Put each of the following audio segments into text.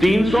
300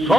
100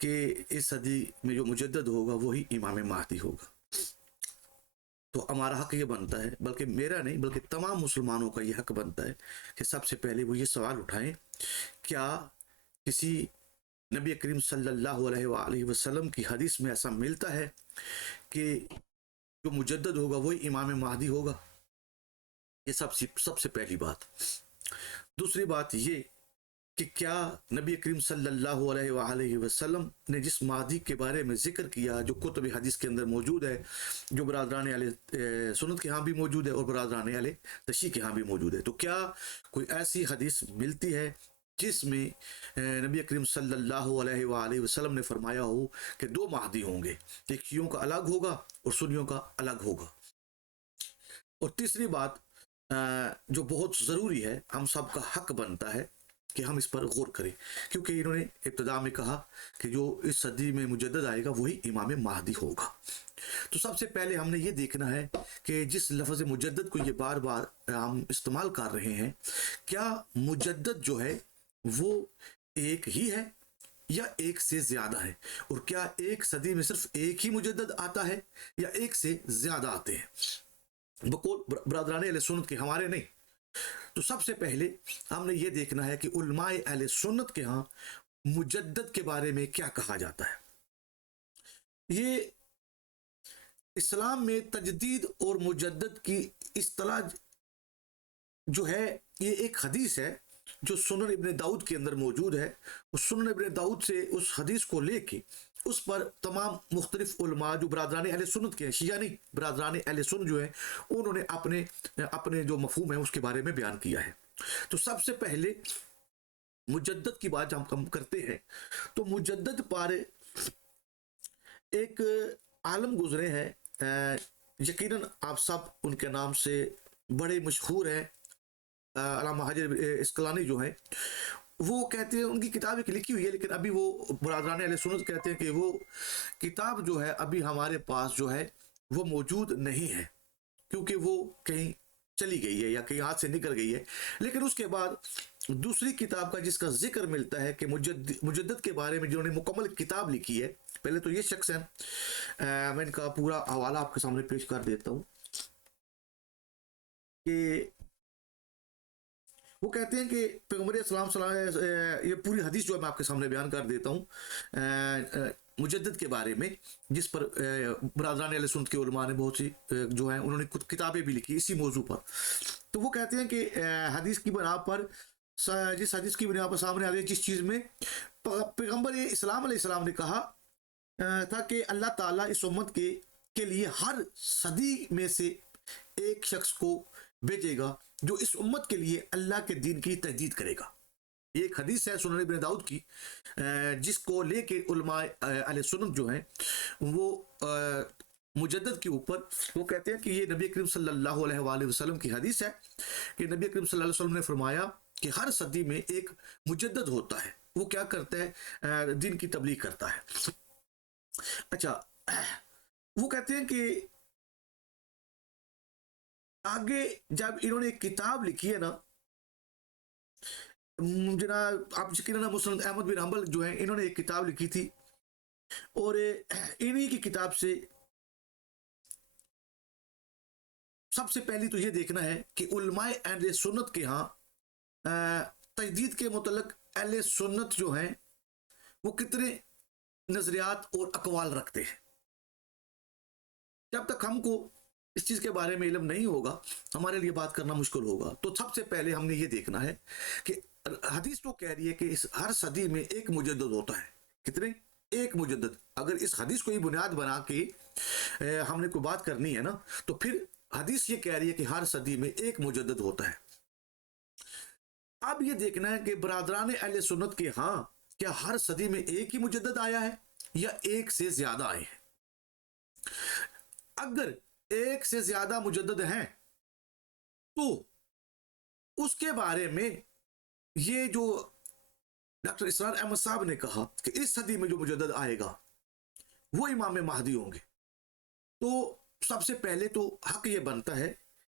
کہ اس صدی میں جو مجدد ہوگا وہی امام مہدی ہوگا. تو ہمارا حق یہ بنتا ہے، بلکہ میرا نہیں بلکہ تمام مسلمانوں کا یہ حق بنتا ہے کہ سب سے پہلے وہ یہ سوال اٹھائیں، کیا کسی نبی کریم صلی اللہ علیہ وآلہ وسلم کی حدیث میں ایسا ملتا ہے کہ جو مجدد ہوگا وہی امام مہدی ہوگا؟ یہ سب سے پہلی بات. دوسری بات یہ کہ کیا نبی کریم صلی اللہ علیہ وآلہ وسلم نے جس مہدی کے بارے میں ذکر کیا جو کتب حدیث کے اندر موجود ہے، جو برادران اہل سنت کے ہاں بھی موجود ہے اور برادران اہل تشیع کے ہاں بھی موجود ہے، تو کیا کوئی ایسی حدیث ملتی ہے جس میں نبی کریم صلی اللہ علیہ وآلہ وسلم نے فرمایا ہو کہ دو مہدی ہوں گے، ایک شیعوں کا الگ ہوگا اور سنیوں کا الگ ہوگا؟ اور تیسری بات جو بہت ضروری ہے، ہم سب کا حق بنتا ہے کہ ہم اس پر غور کریں، کیونکہ انہوں نے ابتدا میں کہا کہ جو اس صدی میں مجدد آئے گا وہی امام مہدی ہوگا. تو سب سے پہلے ہم نے یہ دیکھنا ہے کہ جس لفظ مجدد کو یہ بار بار ہم استعمال کر رہے ہیں، کیا مجدد جو ہے وہ ایک ہی ہے یا ایک سے زیادہ ہے، اور کیا ایک صدی میں صرف ایک ہی مجدد آتا ہے یا ایک سے زیادہ آتے ہیں؟ بقول برادران اہل سنت کے، ہمارے نہیں. تو سب سے پہلے ہم نے یہ دیکھنا ہے کہ علماء اہل سنت کے ہاں مجدد کے بارے میں کیا کہا جاتا ہے. یہ اسلام میں تجدید اور مجدد کی اصطلاح جو ہے یہ ایک حدیث ہے جو سنن ابن داؤد کے اندر موجود ہے. اس سنن ابن داؤد سے اس حدیث کو لے کے اس پر تمام مختلف علماء جو برادران اہل سنت کے ہیں، شیعہ نہیں، برادران اہل سنت جو ہیں، انہوں نے اپنے جو مفہوم ہے اس کے بارے میں بیان کیا ہے. تو سب سے پہلے مجدد کی بات ہم کرتے ہیں تو مجدد پر ایک عالم گزرے ہیں، یقیناً آپ سب ان کے نام سے بڑے مشہور ہیں، علامہ حجر اسقلانی جو ہیں. وہ کہتے ہیں، ان کی کتاب ایک لکھی ہوئی ہے لیکن ابھی وہ برادران اہل سنت کہتے ہیں کہ وہ کتاب جو ہے ابھی ہمارے پاس جو ہے وہ موجود نہیں ہے، کیونکہ وہ کہیں چلی گئی ہے یا کہیں ہاتھ سے نکل گئی ہے. لیکن اس کے بعد دوسری کتاب کا جس کا ذکر ملتا ہے کہ مجدد کے بارے میں جنہوں نے مکمل کتاب لکھی ہے، پہلے تو یہ شخص ہیں، میں ان کا پورا حوالہ آپ کے سامنے پیش کر دیتا ہوں کہ وہ کہتے ہیں کہ پیغمبر اسلام صلی اللہ علیہ وسلم، یہ پوری حدیث جو ہے میں آپ کے سامنے بیان کر دیتا ہوں مجدد کے بارے میں، جس پر برادران اہل سنت کے علماء نے بہت سی جو ہیں انہوں نے کتابیں بھی لکھی اسی موضوع پر. تو وہ کہتے ہیں کہ حدیث کی بنا پر، جس حدیث کی بنا پر سامنے آ رہی ہے، جس چیز میں پیغمبر اسلام علیہ السلام نے کہا تھا کہ اللہ تعالیٰ اس امت کے لیے ہر صدی میں سے ایک شخص کو بھیجے گا جو اس امت کے لیے اللہ کے دین کی تجدید کرے گا. یہ ایک حدیث ہے سنن ابن داؤد کی، جس کو لے کے علماء اہل سنت جو ہیں وہ مجدد کے اوپر وہ کہتے ہیں کہ یہ نبی کریم صلی اللہ علیہ وآلہ وسلم کی حدیث ہے کہ نبی کریم صلی اللہ علیہ وسلم نے فرمایا کہ ہر صدی میں ایک مجدد ہوتا ہے، وہ کیا کرتا ہے؟ دین کی تبلیغ کرتا ہے. اچھا، وہ کہتے ہیں کہ آگے جب انہوں نے ایک کتاب لکھی ہے نا، جناب آپ یقیناً مسند احمد بن حنبل جو ہیں انہوں نے ایک کتاب لکھی تھی، اور انہی کی کتاب سے سب سے پہلی تو یہ دیکھنا ہے کہ علماء اہل سنت کے ہاں تجدید کے متعلق اہل سنت جو ہیں وہ کتنے نظریات اور اقوال رکھتے ہیں. جب تک ہم کو اس چیز کے بارے میں علم نہیں ہوگا ہمارے لیے بات کرنا مشکل ہوگا. تو سب سے پہلے ہم نے یہ دیکھنا ہے کہ حدیث تو کہہ رہی ہے کہ اس ہر صدی میں ایک مجدد ہوتا ہے. کتنے؟ ایک مجدد. اگر اس حدیث کو ہی بنیاد بنا کے ہم نے کوئی بات کرنی ہے نا، تو پھر حدیث یہ کہہ رہی ہے کہ ہر صدی میں ایک مجدد ہوتا ہے. اب یہ دیکھنا ہے کہ برادران اہل سنت کے ہاں کیا ہر صدی میں ایک ہی مجدد آیا ہے یا ایک سے زیادہ آئے ہیں. اگر ایک سے زیادہ مجدد ہیں تو اس کے بارے میں یہ جو ڈاکٹر اسرار احمد صاحب نے کہا کہ اس صدی میں جو مجدد آئے گا وہ امام مہدی ہوں گے، تو سب سے پہلے تو حق یہ بنتا ہے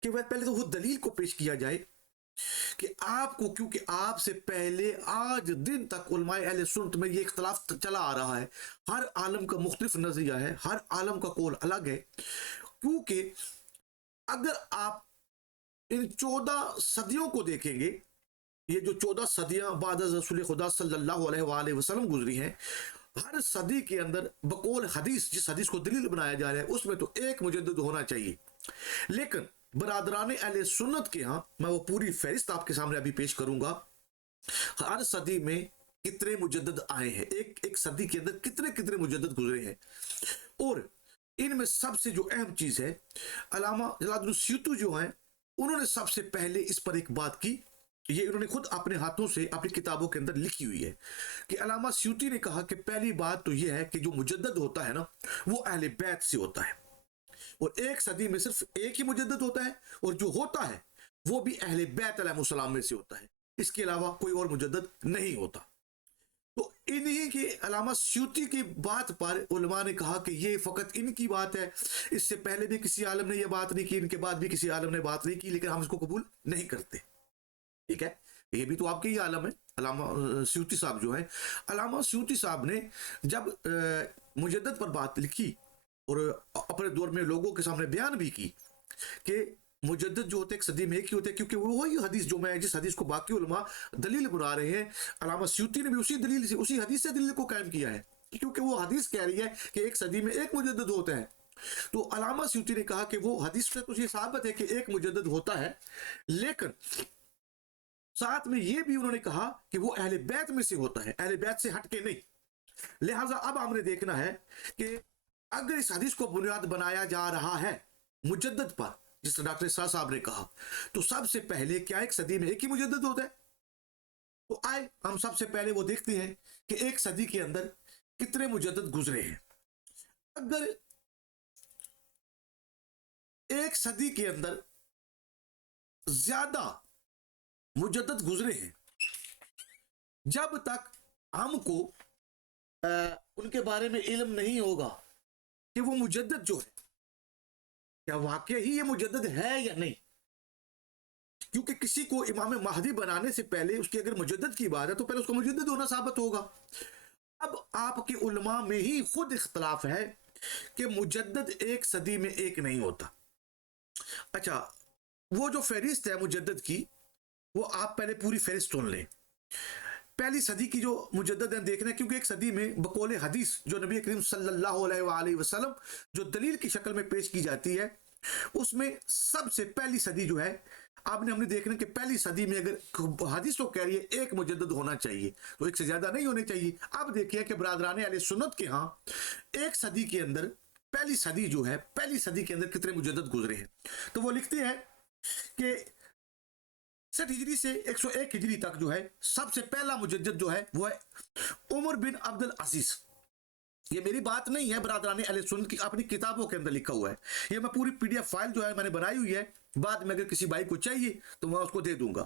کہ وہ پہلے تو وہ دلیل کو پیش کیا جائے کہ آپ کو، کیونکہ آپ سے پہلے آج دن تک علماء اہل سنت میں یہ اختلاف چلا آ رہا ہے، ہر عالم کا مختلف نظریہ ہے، ہر عالم کا قول الگ ہے، کیونکہ اگر آپ ان 14 صدیوں کو دیکھیں گے، یہ جو 14 صدیاں بعد از رسول خدا صلی اللہ علیہ وآلہ وسلم گزری ہیں، ہر صدی کے اندر بقول حدیث، جس حدیث کو دلیل بنایا جا رہا ہے، اس میں تو ایک مجدد ہونا چاہیے، لیکن برادران اہل سنت کے ہاں میں وہ پوری فہرست آپ کے سامنے ابھی پیش کروں گا، ہر صدی میں کتنے مجدد آئے ہیں، ایک صدی کے اندر کتنے مجدد گزرے ہیں، اور ان میں سب سے جو اہم چیز ہے، علامہ جلال الدین سیوطی جو ہیں، انہوں نے سب سے پہلے اس پر ایک بات کی، یہ انہوں نے خود اپنے ہاتھوں سے اپنی کتابوں کے اندر لکھی ہوئی ہے، کہ علامہ سیوطی نے کہا کہ پہلی بات تو یہ ہے کہ جو مجدد ہوتا ہے نا، وہ اہل بیت سے ہوتا ہے، اور ایک صدی میں صرف ایک ہی مجدد ہوتا ہے، اور جو ہوتا ہے وہ بھی اہل بیت علیہ السلام میں سے ہوتا ہے، اس کے علاوہ کوئی اور مجدد نہیں ہوتا۔ تو انہی کی علامہ سیوطی کی بات پر علماء نے کہا کہ یہ فقط ان کی بات ہے، اس سے پہلے بھی کسی عالم نے یہ بات نہیں کی، ان کے بعد بھی کسی عالم نے بات نہیں کی، لیکن ہم اس کو قبول نہیں کرتے، ٹھیک ہے، یہ بھی تو آپ کے ہی عالم ہے۔ علامہ سیوطی صاحب جو ہیں، علامہ سیوطی صاحب نے جب مجدد پر بات لکھی اور اپنے دور میں لوگوں کے سامنے بیان بھی کی کہ مجدد جو ہوتے ایک صدی میں ایک ہی ہوتے، کیونکہ وہی حدیث جو میں جس حدیث کو باقی علماء دلیل بنا رہے ہیں، علامہ سیوطی نے بھی اسی دلیل سے، اسی حدیث سے دلیل کو قائم کیا ہے، کیونکہ وہ حدیث کہہ رہی ہے کہ ایک صدی میں ایک مجدد ہوتا ہے۔ تو علامہ سیوطی نے کہا کہ وہ حدیث سے تو یہ ثابت ہے کہ ایک مجدد ہوتا ہے، لیکن ساتھ میں یہ بھی انہوں نے کہا کہ وہ اہل بیت میں سے ہوتا ہے، اہل بیت سے ہٹ کے نہیں۔ لہٰذا اب ہم نے دیکھنا ہے کہ اگر اس حدیث کو بنیاد بنایا جا رہا ہے مجدد پر، جس طرح ڈاکٹر اسرار صاحب نے کہا، تو سب سے پہلے کیا ایک صدی میں ایک ہی مجدد ہوتا ہے؟ تو آئے ہم سب سے پہلے وہ دیکھتے ہیں کہ ایک صدی کے اندر کتنے مجدد گزرے ہیں۔ اگر ایک صدی کے اندر زیادہ مجدد گزرے ہیں، جب تک ہم کو ان کے بارے میں علم نہیں ہوگا کہ وہ مجدد جو ہے کیا واقعی ہی یہ مجدد ہے یا نہیں، کیونکہ کسی کو امام مہدی بنانے سے پہلے اس کی اگر مجدد کی بات ہے تو پہلے اس کو مجدد ہونا ثابت ہوگا۔ اب آپ کے علماء میں ہی خود اختلاف ہے کہ مجدد ایک صدی میں ایک نہیں ہوتا۔ اچھا، وہ جو فہرست ہے مجدد کی، وہ آپ پہلے پوری فہرست سن لیں۔ پہلی صدی کی جو مجدد ہیں دیکھنا، کیونکہ ایک صدی میں بقول حدیث جو نبی کریم صلی اللہ علیہ وآلہ وسلم جو دلیل کی شکل میں پیش کی جاتی ہے، اس میں سب سے پہلی صدی جو ہے، آپ نے ہم نے دیکھنا کہ پہلی صدی میں اگر حدیث تو کہہ رہی ہے ایک مجدد ہونا چاہیے، تو ایک سے زیادہ نہیں ہونے چاہیے۔ اب دیکھیے کہ برادران اہل سنت کے ہاں ایک صدی کے اندر، پہلی صدی جو ہے، پہلی صدی کے اندر کتنے مجدد گزرے ہیں، تو وہ لکھتے ہیں کہ 60 ہجری سے 101 ہجری تک جو ہے سب سے پہلا مجدد جو ہے وہ ہے عمر بن عبد العزیز۔ یہ میری بات نہیں ہے، برادران اہل سنت کی اپنی کتابوں کے اندر لکھا ہوا ہے، یہ میں پوری PDF فائل جو ہے میں نے بنائی ہوئی ہے، بعد میں اگر کسی بھائی کو چاہیے تو میں اس کو دے دوں گا۔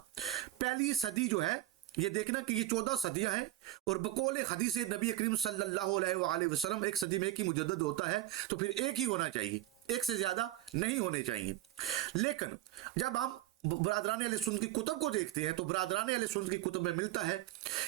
پہلی صدی جو ہے، یہ دیکھنا کہ یہ 14 صدیاں ہیں، اور بقول حدیث نبی کریم صلی اللہ علیہ وآلہ وسلم ایک صدی میں ایک ہی مجدد ہوتا ہے، تو پھر ایک ہی ہونا چاہیے، ایک سے زیادہ نہیں ہونے چاہیے۔ لیکن جب ہم برادران اہل سنت کی کتب کو دیکھتے ہیں تو برادران اہل سنت کی کتب میں ملتا ہے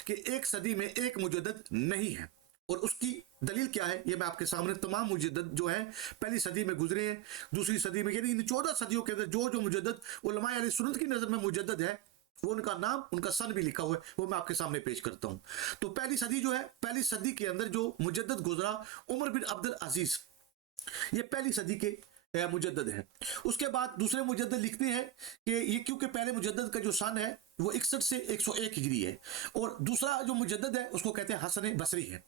کہ ایک صدی میں ایک مجدد نہیں ہے، اور اس کی دلیل کیا ہے یہ میں آپ کے سامنے، تمام مجدد جو ہیں پہلی صدی میں گزرے ہیں، دوسری صدی میں، یعنی ان 14 صدیوں کے اندر جو مجدد علماء اہل سنت کی نظر میں مجدد ہے، وہ ان کا نام، ان کا سن بھی لکھا ہوا ہے، وہ میں آپ کے سامنے پیش کرتا ہوں۔ تو پہلی صدی جو ہے، پہلی صدی کے اندر جو مجدد گزرا عمر بن عبد العزیز، یہ پہلی صدی کے مجدد ہے۔ اس کے بعد دوسرے مجدد لکھتے ہیں کہ یہ کیونکہ پہلے مجدد کا جو سن ہے وہ 61 سے 101 ہجری ہے، اور دوسرا جو مجدد ہے اس کو کہتے ہیں حسن بصری ہے۔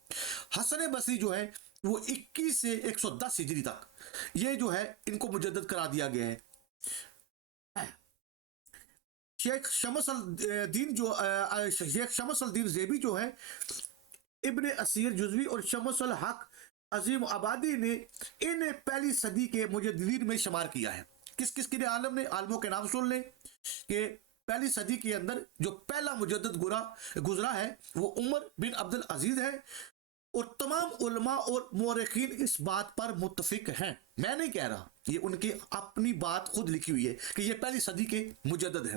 حسن بصری جو ہے وہ 21 سے 110 ہجری تک یہ جو ہے ان کو مجدد کرا دیا گیا ہے۔ شیخ شمس الدین زیبی جو ہے، ابن اسیر جزوی اور شمس الحق عظیم آبادی نے انہیں پہلی صدی کے مجددین میں شمار کیا ہے۔ کس کس کے عالم نے، عالموں کے نام سن لیں کہ پہلی صدی کے اندر جو پہلا مجدد گزرا ہے وہ عمر بن عبد العزیز ہے، اور تمام علماء اور مورخین اس بات پر متفق ہیں، میں نہیں کہہ رہا، یہ ان کی اپنی بات خود لکھی ہوئی ہے کہ یہ پہلی صدی کے مجدد ہے۔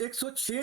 106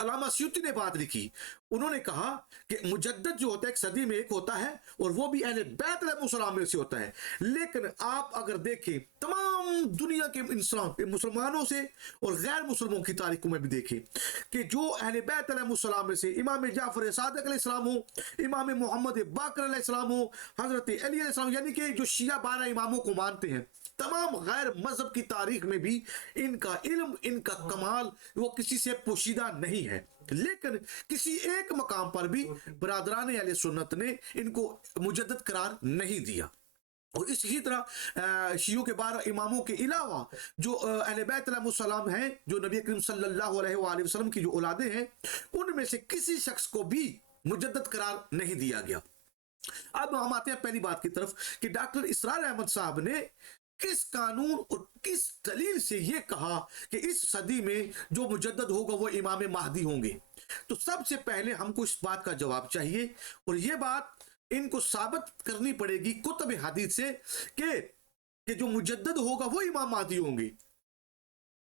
علامہ سیوطی نے بات لکھی، انہوں نے کہا کہ مجدد جو ہوتا ہے ایک صدی میں ایک ہوتا ہے اور وہ بھی اہل بیت علیہ السلام میں سے ہوتا ہے. لیکن آپ اگر دیکھیں تمام دنیا کے انسان مسلمانوں سے اور غیر مسلموں کی تاریخوں میں بھی دیکھیں کہ جو اہل بیت علیہ السلام میں سے امام جعفر صادق علیہ السلام ہو، امام محمد باقر علیہ السلام ہو، حضرت علی علیہ السلام، یعنی کہ جو شیعہ 12 اماموں کو مانتے ہیں، تمام غیر مذہب کی تاریخ میں بھی ان کا علم، ان کا کمال وہ کسی سے پوشیدہ نہیں ہے. لیکن کسی ایک مقام پر بھی برادران اہل سنت نے ان کو مجدد قرار نہیں دیا. اور اسی طرح شیعوں کے 12 اماموں کے علاوہ جو اہل بیت علیہ السلام ہیں، جو نبی کریم صلی اللہ علیہ وآلہ وسلم کی جو اولادیں ہیں، ان میں سے کسی شخص کو بھی مجدد قرار نہیں دیا گیا. اب ہم آتے ہیں پہلی بات کی طرف کہ ڈاکٹر اسرار احمد صاحب نے کس قانون اور کس دلیل سے یہ کہا کہ اس صدی میں جو مجدد ہوگا وہ امام مہدی ہوں گے. تو سب سے پہلے ہم کو اس بات کا جواب چاہیے، اور یہ بات ان کو ثابت کرنی پڑے گی کتب حدیث سے کہ جو مجدد ہوگا وہ امام مہدی ہوں گے.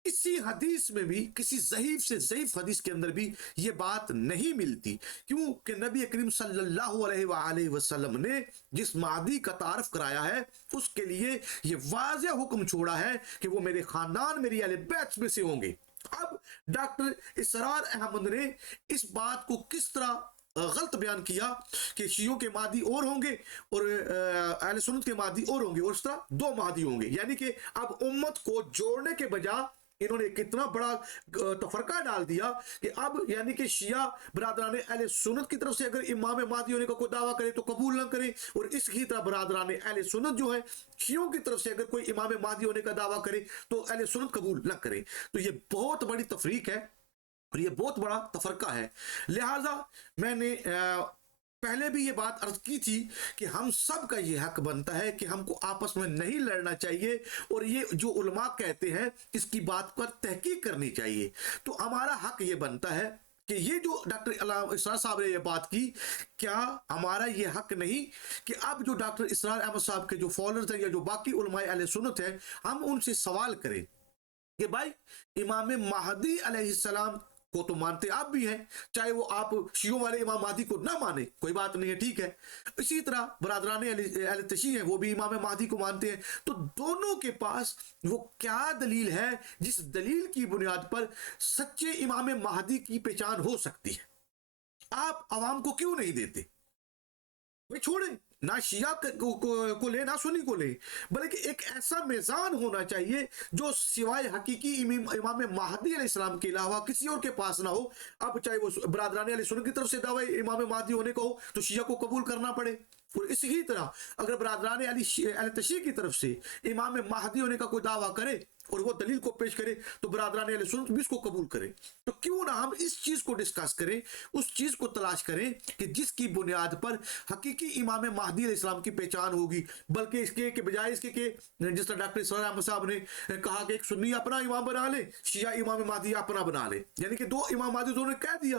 کسی حدیث میں بھی، کسی ضعیف سے ضعیف حدیث کے اندر بھی یہ بات نہیں ملتی، کیونکہ نبی کریم صلی اللہ علیہ وآلہ وسلم نے جس مہدی کا تعارف کرایا ہے اس کے لیے یہ واضح حکم چھوڑا ہے کہ وہ میرے خاندان، میری اہل بیت میں سے ہوں گے. اب ڈاکٹر اسرار احمد نے اس بات کو کس طرح غلط بیان کیا کہ شیعوں کے مہدی اور ہوں گے اور اہل سنت کے مہدی اور ہوں گے، اور اس طرح 2 مہدی ہوں گے. یعنی کہ اب امت کو جوڑنے کے بجائے انہوں نے کتنا بڑا تفرقہ ڈال دیا کہ اب یعنی کہ شیعہ برادران اہل سنت کی طرف سے اگر امام مہدی ہونے کا کوئی دعویٰ کرے تو قبول نہ کرے، اور اس کی طرح برادران اہل سنت جو ہے شیعوں کی طرف سے اگر کوئی امام مہدی ہونے کا دعویٰ کرے تو اہل سنت قبول نہ کرے. تو یہ بہت بڑی تفریق ہے اور یہ بہت بڑا تفرقہ ہے. لہٰذا میں نے پہلے بھی یہ بات عرض کی تھی کہ ہم سب کا یہ حق بنتا ہے کہ ہم کو آپس میں نہیں لڑنا چاہیے، اور یہ جو علماء کہتے ہیں اس کی بات پر تحقیق کرنی چاہیے. تو ہمارا حق یہ بنتا ہے کہ یہ جو ڈاکٹر اسرار صاحب نے یہ بات کی، کیا ہمارا یہ حق نہیں کہ اب جو ڈاکٹر اسرار احمد صاحب کے جو فالوورز ہیں یا جو باقی علماء اہل سنت ہیں، ہم ان سے سوال کریں کہ بھائی امام مہدی علیہ السلام کو تو مانتے آپ بھی ہیں، چاہے وہ آپ شیعوں والے امام مہدی کو نہ مانے کوئی بات نہیں ہے، ٹھیک ہے. اسی طرح برادران اہل تشیع ہیں وہ بھی امام مہدی کو مانتے ہیں. تو دونوں کے پاس وہ کیا دلیل ہے جس دلیل کی بنیاد پر سچے امام مہدی کی پہچان ہو سکتی ہے؟ آپ عوام کو کیوں نہیں دیتے؟ بھائی چھوڑیں، نہ شیعہ کو لے نہ سنی کو لے، بلکہ ایک ایسا میزان ہونا چاہیے جو سوائے حقیقی امام مہدی علیہ السلام کے علاوہ کسی اور کے پاس نہ ہو. اب چاہے وہ برادران علیہ سنت کی طرف سے دعوی امام مہدی ہونے کا ہو تو شیعہ کو قبول کرنا پڑے، اور اسی طرح اگر برادران اہل تشیع کی طرف سے امام مہدی ہونے کا کوئی دعویٰ کرے اور وہ دلیل کو پیش کرے تو برادران اہل سنت بھی اس کو قبول کرے. تو کیوں نہ ہم اس چیز کو ڈسکس کریں، اس چیز کو تلاش کریں کہ جس کی بنیاد پر حقیقی امام مہدی علیہ السلام کی پہچان ہوگی، بلکہ اس کے بجائے اس کے کہ جس طرح ڈاکٹر اسرار احمد صاحب نے کہا کہ ایک سنی اپنا امام بنا لے، شیعہ امام مہدی اپنا بنا لے، یعنی کہ 2 امام مہدی انہوں نے کہہ دیا.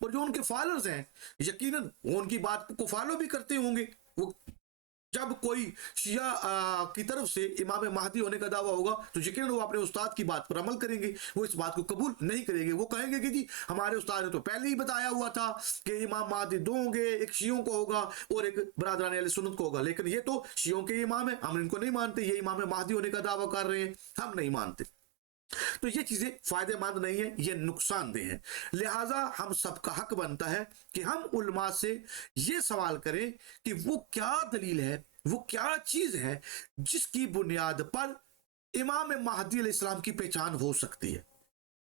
اور جو ان کے فالوورز ہیں یقیناً وہ ان کی بات کو فالو بھی کرتے ہوں گے. وہ جب کوئی شیعہ کی طرف سے امام مہدی ہونے کا دعویٰ ہوگا تو یقیناً وہ اپنے استاد کی بات پر عمل کریں گے، وہ اس بات کو قبول نہیں کریں گے. وہ کہیں گے کہ جی ہمارے استاد نے تو پہلے ہی بتایا ہوا تھا کہ امام مہدی 2 ہوں گے، ایک شیعوں کو ہوگا اور ایک برادران اہل سنت کو ہوگا، لیکن یہ تو شیعوں کے امام ہیں، ہم ان کو نہیں مانتے، یہ امام مہدی ہونے کا دعویٰ کر رہے ہیں، ہم نہیں مانتے. تو یہ چیزیں فائدہ مند نہیں ہیں، یہ نقصان دہ ہیں. لہٰذا ہم سب کا حق بنتا ہے کہ ہم علماء سے یہ سوال کریں کہ وہ کیا دلیل ہے، وہ کیا چیز ہے جس کی بنیاد پر امام مہدی علیہ السلام کی پہچان ہو سکتی ہے،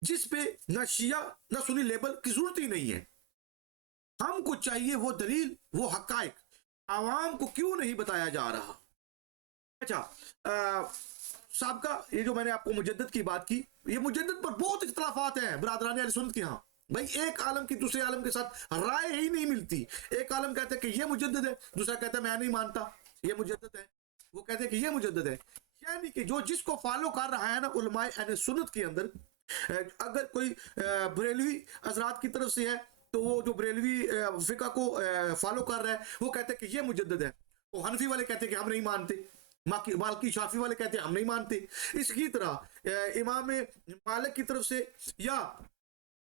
جس پہ نہ شیعہ نہ سنی لیبل کی ضرورت ہی نہیں ہے. ہم کو چاہیے وہ دلیل، وہ حقائق عوام کو کیوں نہیں بتایا جا رہا. اچھا سابقہ یہ جو میں نے آپ کو مجدد کی بات کی، یہ مجدد پر بہت اختلافات ہیں برادران اہل سنت کے ہاں. بھائی ایک عالم کی دوسرے عالم کے ساتھ رائے ہی نہیں ملتی. ایک عالم کہتا ہے کہ یہ مجدد ہے، دوسرا کہتا ہے میں نہیں مانتا یہ مجدد ہے، وہ کہتے ہیں کہ یہ مجدد ہے. یعنی کہ جو جس کو فالو کر رہا ہے نا علماء اہل سنت کے اندر، اگر کوئی بریلوی حضرات کی طرف سے ہے تو وہ جو بریلوی فقہ کو فالو کر رہا ہے وہ کہتے ہیں کہ یہ مجدد ہے. وہ حنفی والے کہتے ہیں کہ ہم نہیں مانتے، مالکی شافی والے کہتے ہیں ہم نہیں مانتے. اس کی طرح امام مالک کی طرف سے یا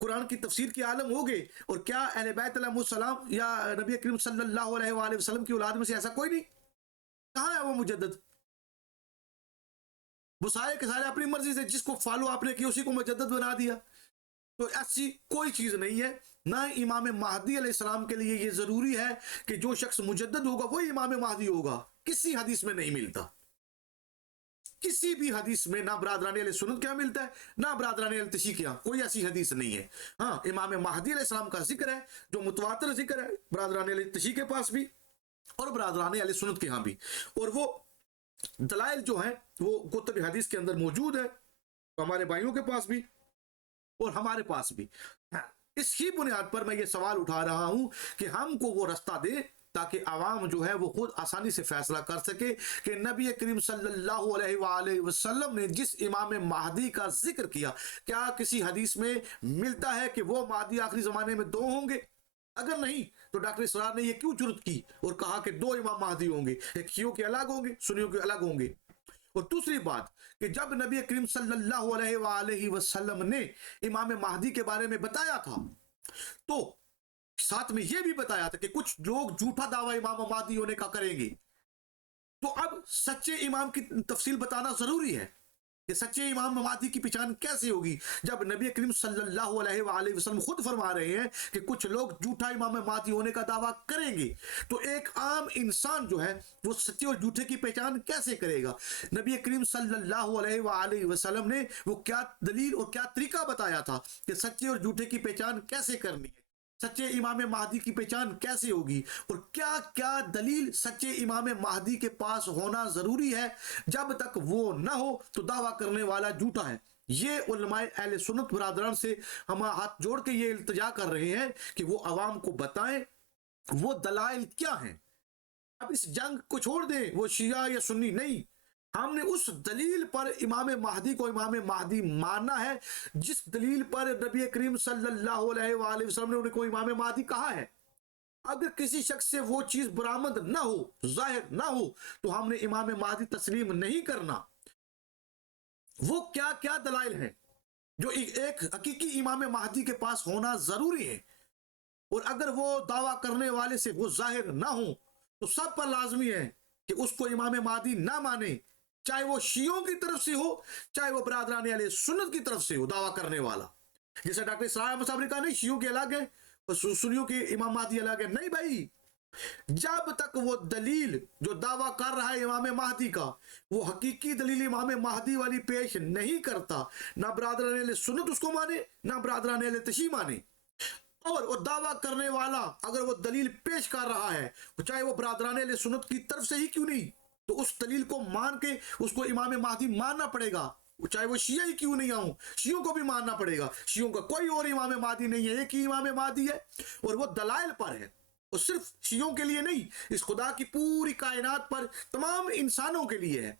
قرآن کی تفسیر کے عالم ہو گئے، اور کیا اہل بیت علیہ السلام یا نبی کریم صلی اللہ علیہ وآلہ وسلم کی اولاد میں سے ایسا کوئی نہیں؟ کہاں ہے وہ مجدد؟ وہ سارے کے سارے اپنی مرضی سے جس کو فالو آپ نے کیا اسی کو مجدد بنا دیا. تو ایسی کوئی چیز نہیں ہے. نہ امام مہدی علیہ السلام کے لیے یہ ضروری ہے کہ جو شخص مجدد ہوگا وہی امام مہدی ہوگا. کسی حدیث میں نہیں ملتا، کسی بھی حدیث میں، نہ برادران اہل سنت کے یہاں ملتا ہے نہ برادران اہل تشیع کے یہاں، کوئی ایسی حدیث نہیں ہے. ہاں امام مہدی علیہ السلام کا ذکر ہے جو متواتر ذکر ہے برادران اہل تشیع کے پاس بھی اور برادران اہل سنت کے یہاں بھی، اور وہ دلائل جو ہیں وہ کتب حدیث کے اندر موجود ہے، ہمارے بھائیوں کے پاس بھی اور ہمارے پاس بھی. اس کی بنیاد پر میں یہ سوال اٹھا رہا ہوں کہ ہم کو وہ رستہ دے تاکہ عوام جو ہے وہ خود آسانی سے فیصلہ کر سکے کہ نبی کریم صلی اللہ علیہ وآلہ وسلم نے جس امام مہدی کا ذکر کیا، کیا کسی حدیث میں ملتا ہے کہ وہ مہدی آخری زمانے میں 2 ہوں گے؟ اگر نہیں تو ڈاکٹر اسرار نے یہ کیوں جرت کی اور کہا کہ 2 امام مہدی ہوں گے، ایک شیعوں کے الگ ہوں گے، سنیوں کے الگ ہوں گے؟ اور دوسری بات کہ جب نبی کریم صلی اللہ علیہ وآلہ وسلم نے امام مہدی کے بارے میں بتایا تھا تو ساتھ میں یہ بھی بتایا تھا کہ کچھ لوگ جھوٹا دعویٰ امام مہدی ہونے کا کریں گے. تو اب سچے امام کی تفصیل بتانا ضروری ہے کہ سچے امام مہدی کی پہچان کیسے ہوگی، جب نبی کریم صلی اللہ علیہ وآلہ وسلم خود فرما رہے ہیں کہ کچھ لوگ جھوٹا امام مہدی ہونے کا دعویٰ کریں گے. تو ایک عام انسان جو ہے وہ سچے اور جھوٹے کی پہچان کیسے کرے گا؟ نبی کریم صلی اللہ علیہ وآلہ وسلم نے وہ کیا دلیل اور کیا طریقہ بتایا تھا کہ سچے اور جھوٹے کی پہچان کیسے کرنی ہے، سچے امام مہدی کی پہچان کیسے ہوگی، اور کیا کیا دلیل سچے امام مہدی کے پاس ہونا ضروری ہے. جب تک وہ نہ ہو تو دعویٰ کرنے والا جھوٹا ہے. یہ علماء اہل سنت برادران سے ہم ہاتھ جوڑ کے یہ التجا کر رہے ہیں کہ وہ عوام کو بتائیں وہ دلائل کیا ہیں. اب اس جنگ کو چھوڑ دیں وہ شیعہ یا سنی نہیں، ہم نے اس دلیل پر امام مہدی کو امام مہدی ماننا ہے جس دلیل پر نبی کریم صلی اللہ علیہ وآلہ وسلم نے انہیں کو امام مہدی کہا ہے. اگر کسی شخص سے وہ چیز برآمد نہ ہو، ظاہر نہ ہو، تو ہم نے امام مہدی تسلیم نہیں کرنا. وہ کیا کیا دلائل ہیں جو ایک حقیقی امام مہدی کے پاس ہونا ضروری ہے، اور اگر وہ دعویٰ کرنے والے سے وہ ظاہر نہ ہو تو سب پر لازمی ہے کہ اس کو امام مہدی نہ مانے، چاہے وہ شیعوں کی طرف سے ہو چاہے وہ برادران اہل سنت کی طرف سے ہو دعویٰ کرنے والا. جیسے ڈاکٹر اسرار احمد صاحب نے کہا نہیں شیعوں کے الگ ہیں اور سنیوں کے امام مہدی الگ ہے. نہیں بھائی، جب تک وہ دلیل جو دعویٰ کر رہا ہے امام مہدی کا وہ حقیقی دلیل امام مہدی والی پیش نہیں کرتا، نہ برادران اہل سنت اس کو مانے نہ برادران اہل تشیع مانے. اور دعویٰ کرنے والا اگر وہ دلیل پیش کر رہا ہے چاہے وہ برادران اہل سنت کی طرف سے ہی کیوں نہیں، تو اس دلیل کو مان کے اس کو امام مہدی ماننا پڑے گا، چاہے وہ شیعہ ہی کیوں نہیں آؤں، شیعوں کو بھی ماننا پڑے گا. شیعوں کا کوئی اور امام مہدی نہیں ہے، ایک ہی امام مہدی ہے اور وہ دلائل پر ہے. اور صرف شیعوں کے لیے نہیں، اس خدا کی پوری کائنات پر تمام انسانوں کے لیے ہے.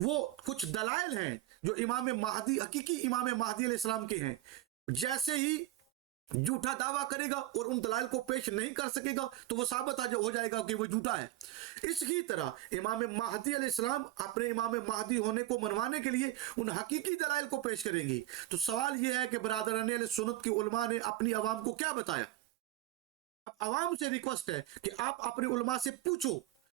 وہ کچھ دلائل ہیں جو امام مہدی حقیقی امام مہدی علیہ السلام کے ہیں. جیسے ہی جھوٹا دعویٰ کرے گا اور ان دلائل کو پیش نہیں کر سکے گا تو وہ ثابت ہو جائے گا کہ وہ جھوٹا ہے. اس کی طرح امام مہدی علیہ السلام اپنے امام مہدی ہونے کو منوانے کے لیے ان حقیقی دلائل کو پیش کریں گے. تو سوال یہ ہے کہ برادران اہل سنت کے علماء نے اپنی عوام کو کیا بتایا؟ اب عوام سے ریکویسٹ ہے کہ آپ اپنے علماء سے پوچھو،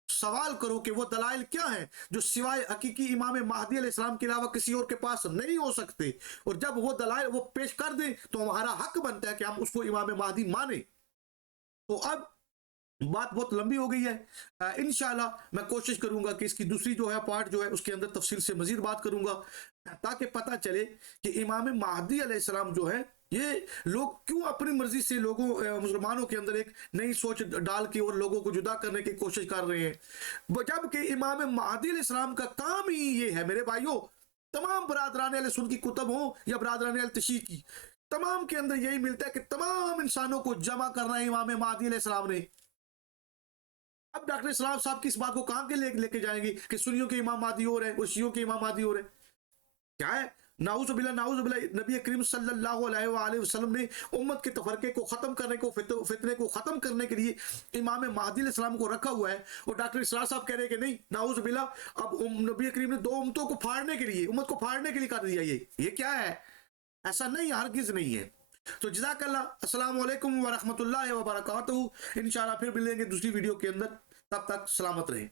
سوال کرو کہ وہ دلائل کیا ہیں جو سوائے حقیقی امام مہدی علیہ السلام کے علاوہ کسی اور کے پاس نہیں ہو سکتے، اور جب وہ دلائل وہ پیش کر دیں تو ہمارا حق بنتا ہے کہ ہم اس کو امام مہدی مانیں. تو اب بات بہت لمبی ہو گئی ہے، انشاءاللہ میں کوشش کروں گا کہ اس کی دوسری جو ہے پارٹ جو ہے اس کے اندر تفصیل سے مزید بات کروں گا تاکہ پتہ چلے کہ امام مہدی علیہ السلام جو ہے یہ لوگ کیوں اپنی مرضی سے لوگوں مسلمانوں کے اندر ایک نئی سوچ ڈال کے اور لوگوں کو جدا کرنے کی کوشش کر رہے ہیں، جبکہ امام مہدی علیہ السلام کا کام ہی یہ ہے. میرے بھائیوں، تمام برادران اہل سنت کی کتب ہوں یا برادران اہل تشیع کی، تمام کے اندر یہی ملتا ہے کہ تمام انسانوں کو جمع کرنا ہے امام مہدی علیہ السلام نے. اب ڈاکٹر اسلام صاحب کی اس بات کو کہاں کے لے کے جائیں گے کہ سنیوں کے امام مہدی ہو رہے ہیں اور شیعوں کے امام مہدی ہو رہے ہیں؟ کیا ہے؟ نعوذ باللہ نبی کریم صلی اللہ علیہ وآلہ وسلم نے امت کے تفرقے کو ختم کرنے کو، فتنے کو ختم کرنے کے لیے امام مہدی علیہ السلام کو رکھا ہوا ہے، اور ڈاکٹر اسرار صاحب کہہ رہے ہیں کہ نہیں نعوذ باللہ اب نبی کریم نے 2 امتوں کو پھاڑنے کے لیے، امت کو پھاڑنے کے لیے کر دیا. یہ کیا ہے؟ ایسا نہیں، ہرگز نہیں ہے. تو جزاک اللہ. السلام علیکم ورحمۃ اللہ وبرکاتہ. انشاءاللہ پھر ملیں گے دوسری ویڈیو کے اندر. تب تک سلامت رہیں.